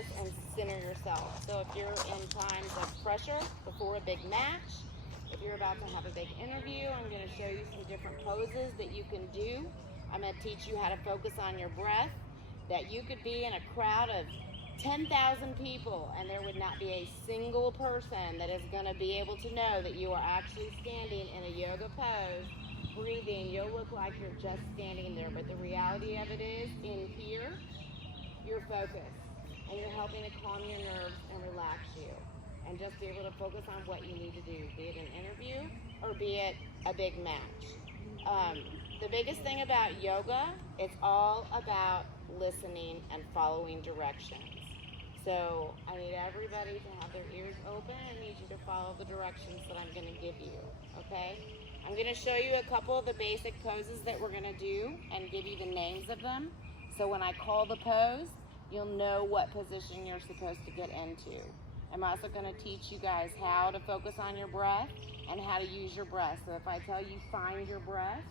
focus and center yourself. So if you're in times of pressure before a big match, if you're about to have a big interview, I'm going to show you some different poses that you can do. I'm going to teach you how to focus on your breath, that you could be in a crowd of 10,000 people and there would not be a single person that is going to be able to know that you are actually standing in a yoga pose, breathing. You'll look like you're just standing there, but the reality of it is, in here, you're focused and you're helping to calm your nerves and relax you and just be able to focus on what you need to do, be it an interview or be it a big match. The biggest thing about yoga, it's all about listening and following directions. So I need everybody to have their ears open. I need you to follow the directions that I'm going to give you, okay? I'm going to show you a couple of the basic poses that we're going to do and give you the names of them. So when I call the pose, you'll know what position you're supposed to get into. I'm also going to teach you guys how to focus on your breath and how to use your breath. So if I tell you find your breath,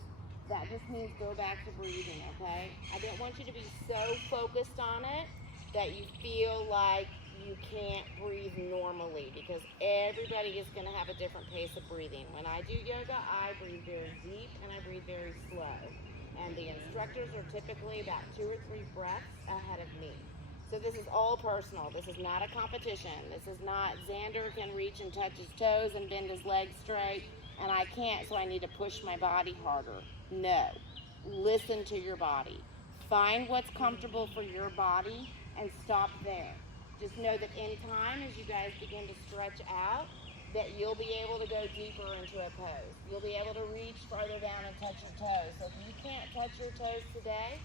that just means go back to breathing, okay? I don't want you to be so focused on it that you feel like you can't breathe normally, because everybody is going to have a different pace of breathing. When I do yoga, I breathe very deep and I breathe very slow. And the instructors are typically about 2 or 3 breaths ahead of me. So this is all personal. This is not a competition. This is not Xander can reach and touch his toes and bend his legs straight, and I can't, so I need to push my body harder. No. Listen to your body. Find what's comfortable for your body and stop there. Just know that in time, as you guys begin to stretch out, that you'll be able to go deeper into a pose. You'll be able to reach farther down and touch your toes. So if you can't touch your toes today,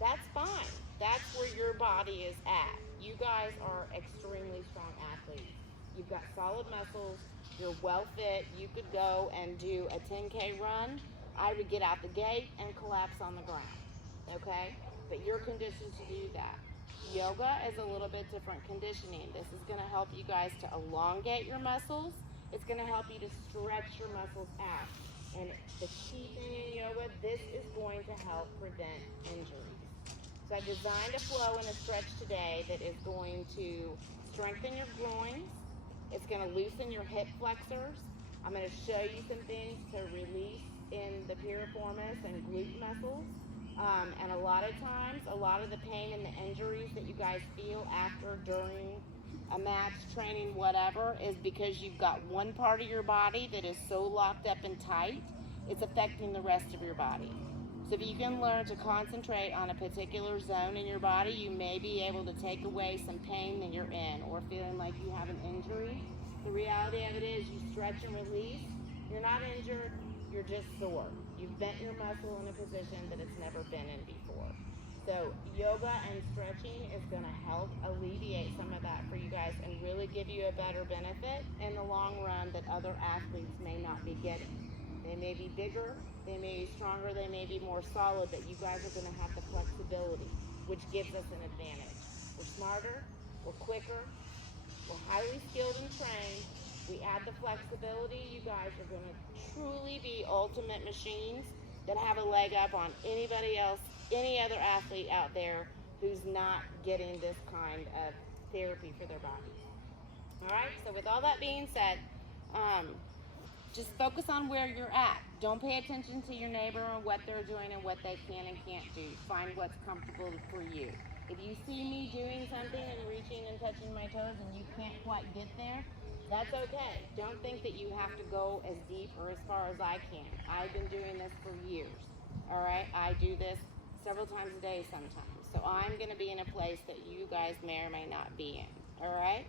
that's fine. That's where your body is at. You guys are extremely strong athletes. You've got solid muscles. You're well fit. You could go and do a 10K run. I would get out the gate and collapse on the ground, okay? But you're conditioned to do that. Yoga is a little bit different conditioning. This is going to help you guys to elongate your muscles. It's going to help you to stretch your muscles out. And the key thing in yoga, this is going to help prevent injuries. So I designed a flow and a stretch today that is going to strengthen your groins. It's going to loosen your hip flexors. I'm going to show you some things to release in the piriformis and glute muscles. And a lot of times, a lot of the pain and the injuries that you guys feel after, during a match, training, whatever, is because you've got one part of your body that is so locked up and tight, it's affecting the rest of your body. So if you can learn to concentrate on a particular zone in your body, you may be able to take away some pain that you're in or feeling like you have an injury. The reality of it is you stretch and release. You're not injured, you're just sore. You've bent your muscle in a position that it's never been in before. So yoga and stretching is going to help alleviate some of that for you guys and really give you a better benefit in the long run that other athletes may not be getting. They may be bigger, they may be stronger, they may be more solid, but you guys are going to have the flexibility, which gives us an advantage. We're smarter, we're quicker, we're highly skilled and trained. We add the flexibility. You guys are going to truly be ultimate machines that have a leg up on anybody else, any other athlete out there who's not getting this kind of therapy for their bodies. All right, so with all that being said, just focus on where you're at. Don't pay attention to your neighbor and what they're doing and what they can and can't do. Find what's comfortable for you. If you see me doing something and reaching and touching my toes and you can't quite get there, that's okay. Don't think that you have to go as deep or as far as I can. I've been doing this for years, all right? I do this several times a day sometimes. So I'm going to be in a place that you guys may or may not be in, all right?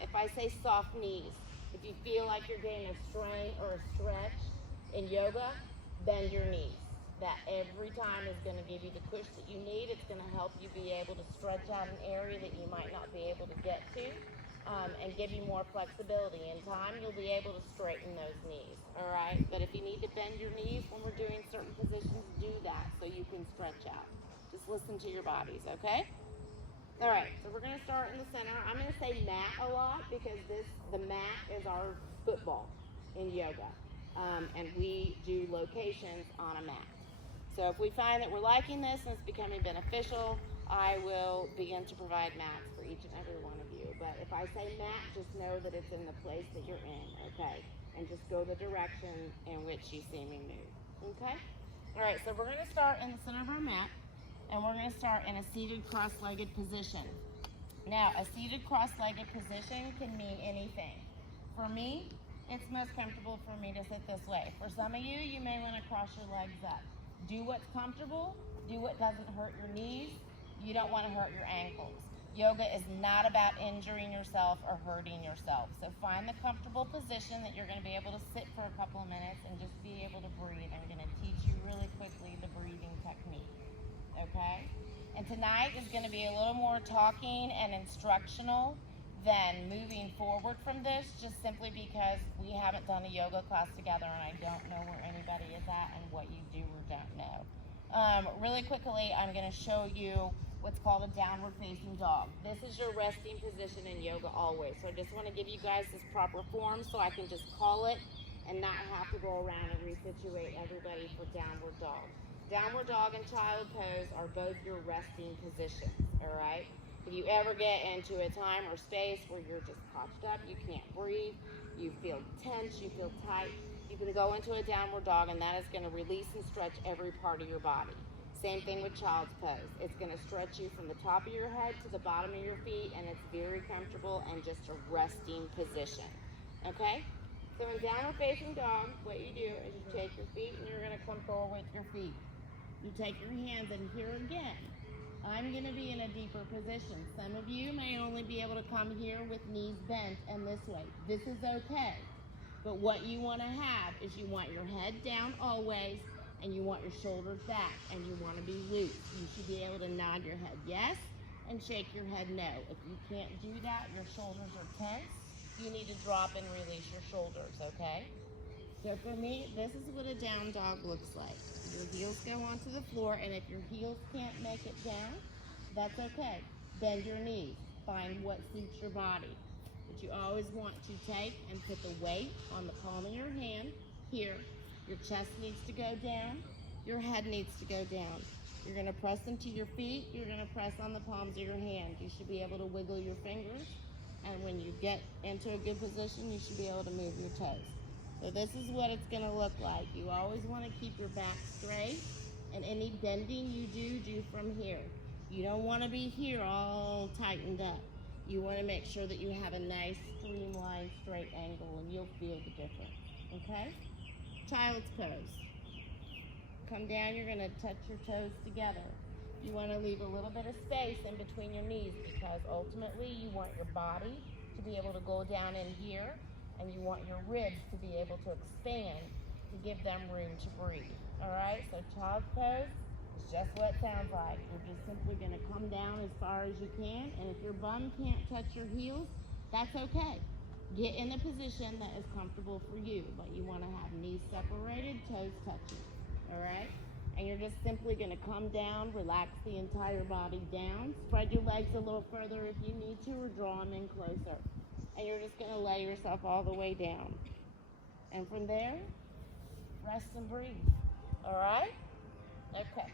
If I say soft knees, if you feel like you're getting a strain or a stretch in yoga, bend your knees. That every time is going to give you the push that you need. It's going to help you be able to stretch out an area that you might not be able to get to. And give you more flexibility. In time, you'll be able to straighten those knees, all right? But if you need to bend your knees when we're doing certain positions, do that so you can stretch out. Just listen to your bodies, okay? All right, so we're going to start in the center. I'm going to say mat a lot because the mat is our football in yoga, and we do locations on a mat. So if we find that we're liking this and it's becoming beneficial, I will begin to provide mats for for each and every one of you. But if I say mat, just know that it's in the place that you're in, okay? And just go the direction in which you see me move, okay? All right, so we're gonna start in the center of our mat, and we're gonna start in a seated cross-legged position. Now, a seated cross-legged position can mean anything. For me, it's most comfortable for me to sit this way. For some of you, you may want to cross your legs up. Do what's comfortable. Do what doesn't hurt your knees. You don't want to hurt your ankles. Yoga is not about injuring yourself or hurting yourself. So find the comfortable position that you're going to be able to sit for a couple of minutes and just be able to breathe. I'm going to teach you really quickly the breathing technique. Okay? And tonight is going to be a little more talking and instructional than moving forward from this, just simply because we haven't done a yoga class together and I don't know where anybody is at and what you do or don't know. Really quickly, I'm going to show you what's called a downward facing dog. This is your resting position in yoga always. So I just want to give you guys this proper form so I can just call it and not have to go around and resituate everybody for downward dog. Downward dog and child pose are both your resting positions, all right? If you ever get into a time or space where you're just crouched up, you can't breathe, you feel tense, you feel tight, you can go into a downward dog and that is going to release and stretch every part of your body. Same thing with child's pose. It's going to stretch you from the top of your head to the bottom of your feet, and it's very comfortable and just a resting position, okay? So in downward facing dog, what you do is you take your feet and you're going to come forward with your feet. You take your hands, and here again, I'm going to be in a deeper position. Some of you may only be able to come here with knees bent and this way. This is okay. But what you want to have is you want your head down always, and you want your shoulders back, and you want to be loose. You should be able to nod your head yes and shake your head no. If you can't do that, your shoulders are tense, you need to drop and release your shoulders, okay? So for me, this is what a down dog looks like. Your heels go onto the floor, and if your heels can't make it down, that's okay. Bend your knees. Find what suits your body. But you always want to take and put the weight on the palm of your hand here. Your chest needs to go down. Your head needs to go down. You're going to press into your feet. You're going to press on the palms of your hands. You should be able to wiggle your fingers. And when you get into a good position, you should be able to move your toes. So this is what it's going to look like. You always want to keep your back straight, and any bending you do from here. You don't want to be here all tightened up. You want to make sure that you have a nice streamlined straight angle, and you'll feel the difference, okay? Child's pose. Come down, you're going to touch your toes together. You want to leave a little bit of space in between your knees because ultimately you want your body to be able to go down in here, and you want your ribs to be able to expand to give them room to breathe. All right, so child's pose is just what it sounds like. You're just simply going to come down as far as you can, and if your bum can't touch your heels, that's okay. Get in a position that is comfortable for you, but you want to have knees separated, toes touching. All right, and you're just simply going to come down, relax the entire body down, spread your legs a little further if you need to, or draw them in closer. And you're just going to lay yourself all the way down. And from there, rest and breathe. All right? Okay.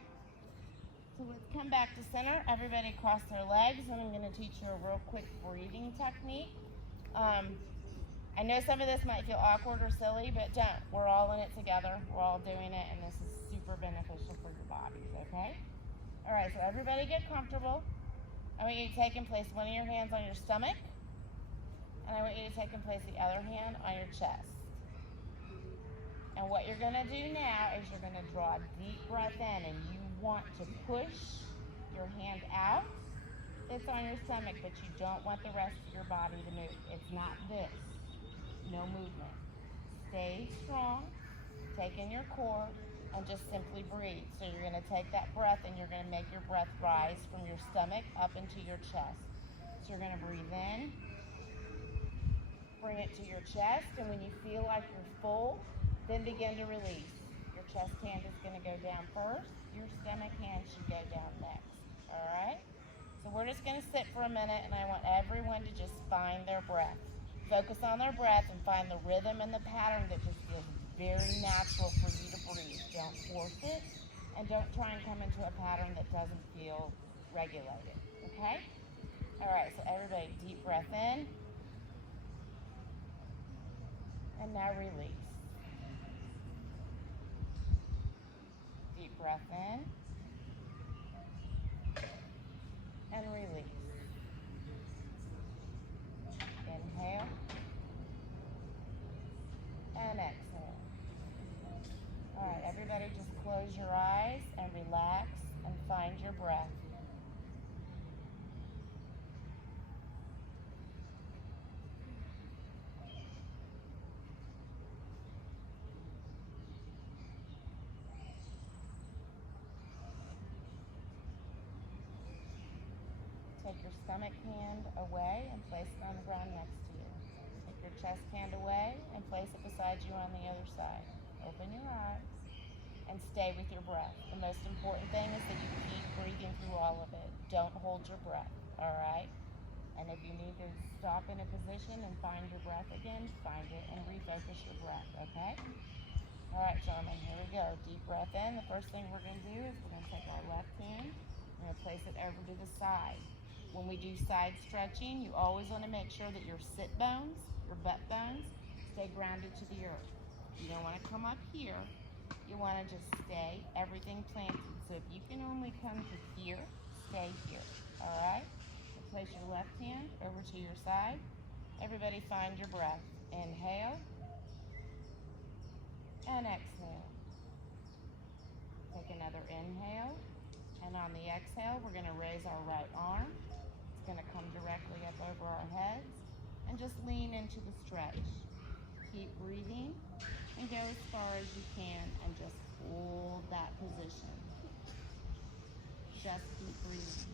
So let's come back to center. Everybody cross their legs, and I'm going to teach you a real quick breathing technique. I know some of this might feel awkward or silly, but don't. We're all in it together. We're all doing it, and this is super beneficial for your bodies, okay? All right, so everybody get comfortable. I want you to take and place one of your hands on your stomach. And I want you to take and place the other hand on your chest. And what you're going to do now is you're going to draw a deep breath in, and you want to push your hand out. It's on your stomach, but you don't want the rest of your body to move. It's not this. No movement. Stay strong. Take in your core and just simply breathe. So you're going to take that breath, and you're going to make your breath rise from your stomach up into your chest. So you're going to breathe in. Bring it to your chest, and when you feel like you're full, then begin to release. Your chest hand is going to go down first. Your stomach hand should go down next. All right? So we're just going to sit for a minute, and I want everyone to just find their breath. Focus on their breath and find the rhythm and the pattern that just feels very natural for you to breathe. Don't force it, and don't try and come into a pattern that doesn't feel regulated. Okay? All right, so everybody, deep breath in. And now release. Deep breath in. And release. Inhale. And exhale. All right, everybody just close your eyes and relax and find your breath. Take your stomach hand away and place it on the ground next to you. Take your chest hand away and place it beside you on the other side. Open your eyes and stay with your breath. The most important thing is that you keep breathing through all of it. Don't hold your breath, all right? And if you need to stop in a position and find your breath again, find it and refocus your breath, okay? All right, gentlemen, here we go. Deep breath in. The first thing we're going to do is we're going to take our left hand, we're going to place it over to the side. When we do side stretching, you always want to make sure that your sit bones, your butt bones, stay grounded to the earth. You don't want to come up here. You want to just stay everything planted. So if you can only come to here, stay here. All right? So place your left hand over to your side. Everybody find your breath. Inhale and exhale. Take another inhale. And on the exhale, we're going to raise our right arm. It's going to come directly up over our heads. And just lean into the stretch. Keep breathing and go as far as you can and just hold that position. Just keep breathing.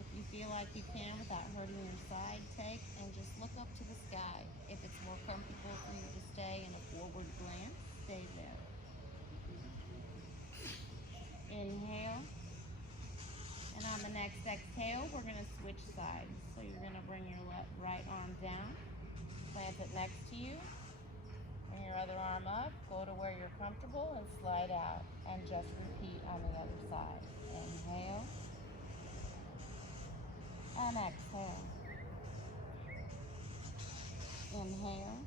If you feel like you can without hurting your side, take and just look up to the sky. If it's more comfortable for you to stay in a forward glance, stay there. Inhale. And on the next exhale, we're going to switch sides. So you're going to bring your right arm down, plant it next to you, bring your other arm up, go to where you're comfortable, and slide out. And just repeat on the other side. Inhale. And exhale. Inhale.